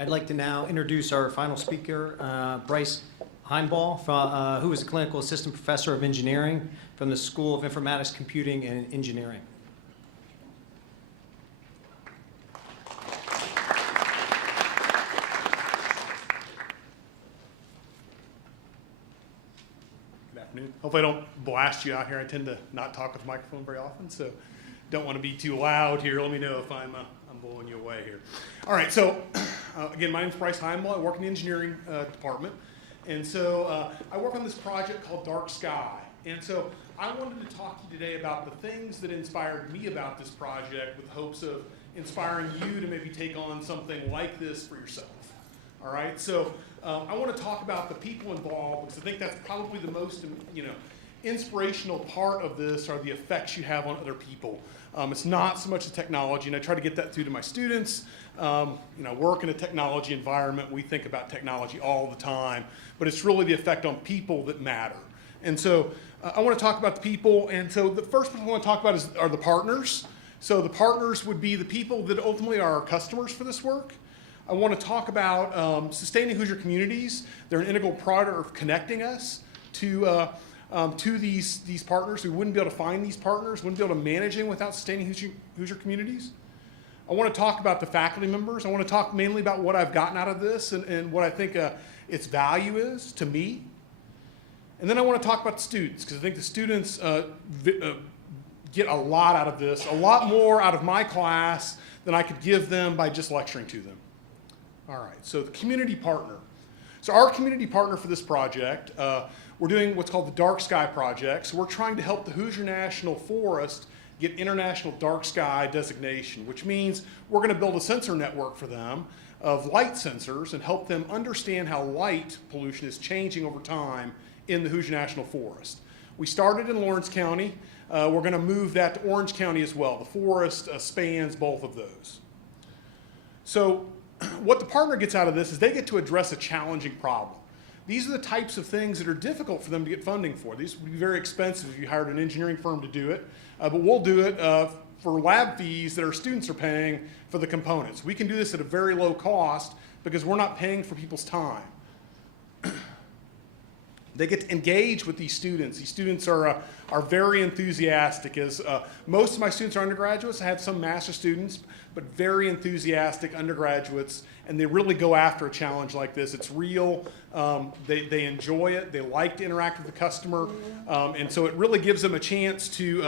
I'd like to now introduce our final speaker, Bryce Himebaugh, who is a clinical assistant professor of engineering from the School of Informatics, Computing, and Engineering. Good afternoon. Hopefully I don't blast you out here. I tend to not talk with the microphone very often, so don't want to be too loud here. Let me know if I'm blowing you away here. All right, so again, my name is Bryce Himebaugh. I work in the engineering department. And so I work on this project called Dark Sky. And so I wanted to talk to you today about the things that inspired me about this project with hopes of inspiring you to maybe take on something like this for yourself. All right, so I want to talk about the people involved because I think that's probably the most, inspirational part of this are the effects you have on other people. It's not so much the technology, and I try to get that through to my students. Work in a technology environment. We think about technology all the time, but it's really the effect on people that matter. And so I want to talk about the people, and so the first one I want to talk about are the partners. So the partners would be the people that ultimately are our customers for this work. I want to talk about sustaining Hoosier communities. They're an integral part of connecting us to these partners. We wouldn't be able to find these partners, wouldn't be able to manage them without sustaining Hoosier communities. I want to talk about the faculty members. I want to talk mainly about what I've gotten out of this and what I think its value is to me. And then I want to talk about the students, because I think the students get a lot out of this, a lot more out of my class than I could give them by just lecturing to them. All right, so the community partner. So our community partner for this project, we're doing what's called the Dark Sky Project. So we're trying to help the Hoosier National Forest get International Dark Sky designation, which means we're going to build a sensor network for them of light sensors and help them understand how light pollution is changing over time in the Hoosier National Forest. We started in Lawrence County. We're going to move that to Orange County as well. The forest spans both of those. So what the partner gets out of this is they get to address a challenging problem. These are the types of things that are difficult for them to get funding for. These would be very expensive if you hired an engineering firm to do it, but we'll do it for lab fees that our students are paying for the components. We can do this at a very low cost because we're not paying for people's time. They get to engage with these students. These students are very enthusiastic. As most of my students are undergraduates, I have some master students, but very enthusiastic undergraduates, and they really go after a challenge like this. It's real. They enjoy it. They like to interact with the customer, and so it really gives them a chance to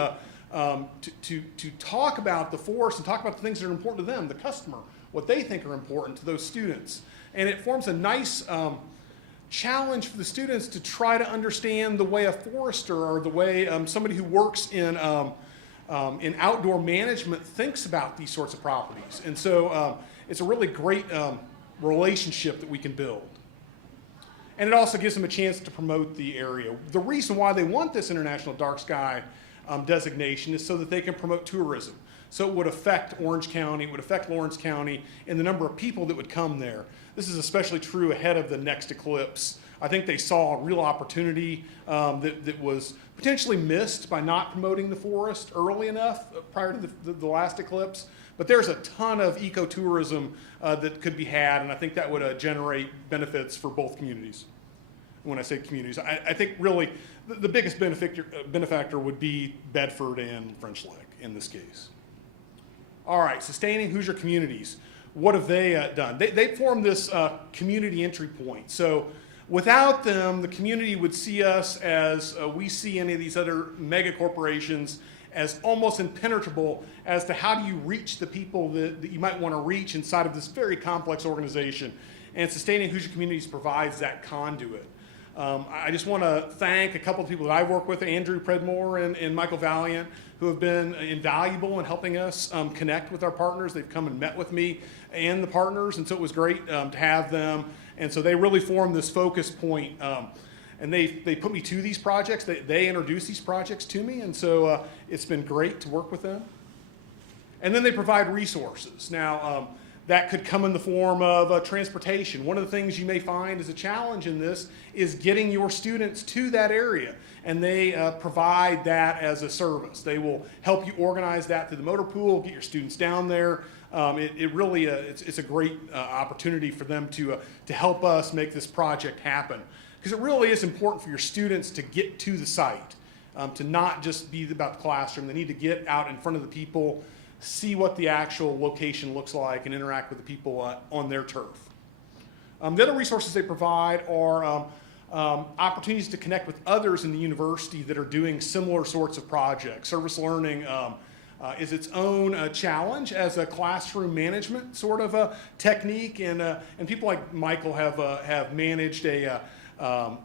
talk about the force and talk about the things that are important to them, the customer, what they think are important to those students, and it forms a nice challenge for the students to try to understand the way a forester or the way somebody who works in outdoor management thinks about these sorts of properties. And so it's a really great relationship that we can build. And it also gives them a chance to promote the area. The reason why they want this International Dark Sky designation is so that they can promote tourism. So it would affect Orange County, it would affect Lawrence County, and the number of people that would come there. This is especially true ahead of the next eclipse. I think they saw a real opportunity that was potentially missed by not promoting the forest early enough prior to the last eclipse. But there's a ton of ecotourism that could be had, and I think that would generate benefits for both communities. When I say communities, I think really the biggest benefactor would be Bedford and French Lick in this case. All right, sustaining Hoosier communities. What have they done? They formed this community entry point. So without them, the community would see us as we see any of these other mega corporations as almost impenetrable as to how do you reach the people that you might want to reach inside of this very complex organization. And sustaining Hoosier communities provides that conduit. I just want to thank a couple of people that I work with, Andrew Predmore and Michael Valiant, who have been invaluable in helping us connect with our partners. They've come and met with me and the partners, and so it was great to have them. And so they really formed this focus point, and they put me to these projects. They introduced these projects to me, and so it's been great to work with them. And then they provide resources. Now, that could come in the form of transportation. One of the things you may find as a challenge in this is getting your students to that area, and they provide that as a service. They will help you organize that through the motor pool, get your students down there. it really it's a great opportunity for them to help us make this project happen. Because it really is important for your students to get to the site, to not just be about the classroom. They need to get out in front of the people, see what the actual location looks like, and interact with the people on their turf. The other resources they provide are opportunities to connect with others in the university that are doing similar sorts of projects. Service learning is its own challenge as a classroom management sort of a technique, and people like Michael have managed a how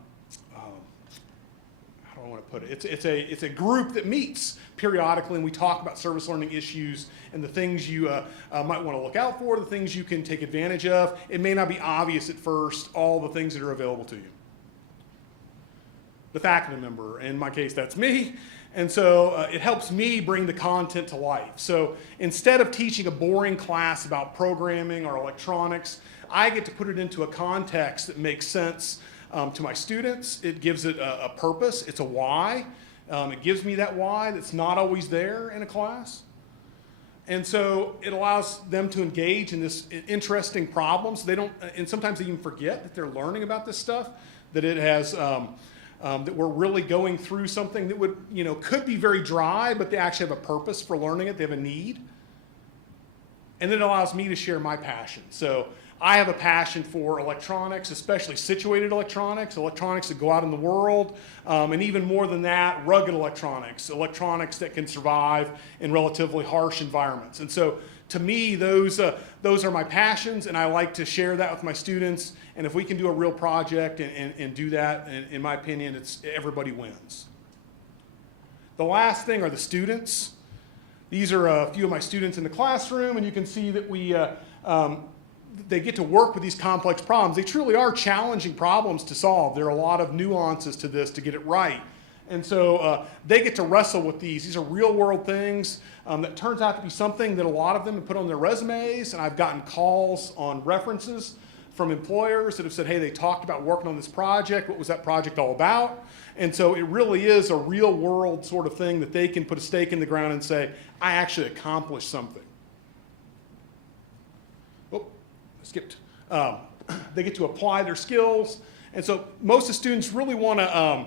do I want to put it? It's a group that meets periodically, and we talk about service learning issues and the things you might want to look out for, the things you can take advantage of. It may not be obvious at first, all the things that are available to you. The faculty member, in my case, that's me. And so it helps me bring the content to life. So instead of teaching a boring class about programming or electronics, I get to put it into a context that makes sense to my students. It gives it a purpose. It's a why. It gives me that why that's not always there in a class. And so it allows them to engage in this interesting problems. They don't, and sometimes they even forget that they're learning about this stuff, that it has, that we're really going through something that would, could be very dry, but they actually have a purpose for learning it. They have a need. And then it allows me to share my passion. So I have a passion for electronics, especially situated electronics that go out in the world, and even more than that, rugged electronics that can survive in relatively harsh environments. And so to me, those are my passions, and I like to share that with my students. And if we can do a real project and do that, in my opinion, everybody wins. The last thing are the students. These are a few of my students in the classroom, and you can see that they get to work with these complex problems. They truly are challenging problems to solve. There are a lot of nuances to this to get it right. And so they get to wrestle with these. These are real world things that turns out to be something that a lot of them have put on their resumes, and I've gotten calls on references from employers that have said, hey, they talked about working on this project. What was that project all about? And so it really is a real world sort of thing that they can put a stake in the ground and say, I actually accomplished something. Skipped. They get to apply their skills. And so most of the students really want to,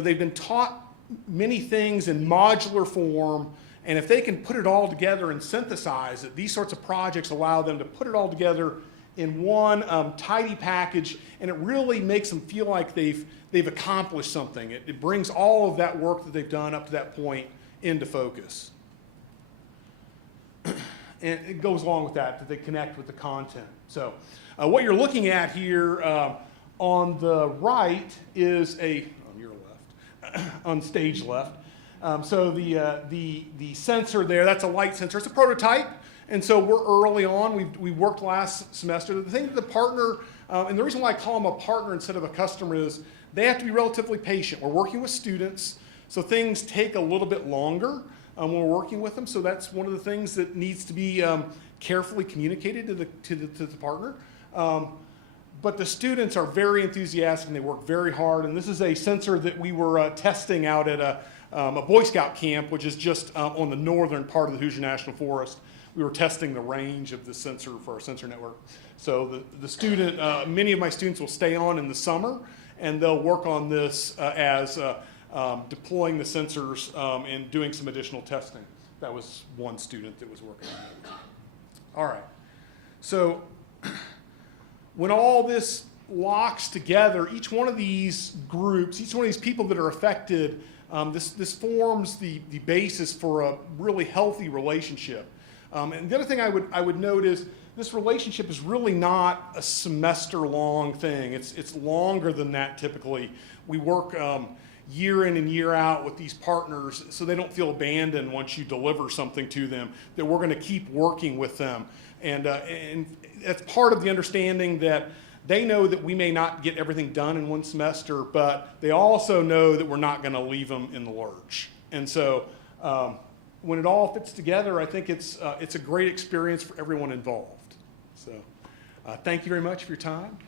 they've been taught many things in modular form, and if they can put it all together and synthesize it, these sorts of projects allow them to put it all together in one tidy package, and it really makes them feel like they've accomplished something. It brings all of that work that they've done up to that point into focus. And it goes along with that they connect with the content. So what you're looking at here on the right is on your left, on stage left. So the sensor there, that's a light sensor. It's a prototype, and so we're early on. We worked last semester. The thing that the partner, and the reason why I call them a partner instead of a customer is they have to be relatively patient. We're working with students, so things take a little bit longer when we're working with them. So that's one of the things that needs to be carefully communicated to the partner. But the students are very enthusiastic and they work very hard. And this is a sensor that we were testing out at a Boy Scout camp, which is just on the northern part of the Hoosier National Forest. We were testing the range of the sensor for our sensor network. So the student, many of my students will stay on in the summer, and they'll work on this as deploying the sensors and doing some additional testing. That was one student that was working on it. All right. So when all this locks together, each one of these groups, each one of these people that are affected, this forms the basis for a really healthy relationship. And the other thing I would note is this relationship is really not a semester-long thing. It's longer than that typically. We work year in and year out with these partners so they don't feel abandoned once you deliver something to them, that we're going to keep working with them. And that's part of the understanding that they know that we may not get everything done in one semester, but they also know that we're not going to leave them in the lurch. And so when it all fits together, I think it's a great experience for everyone involved. So thank you very much for your time.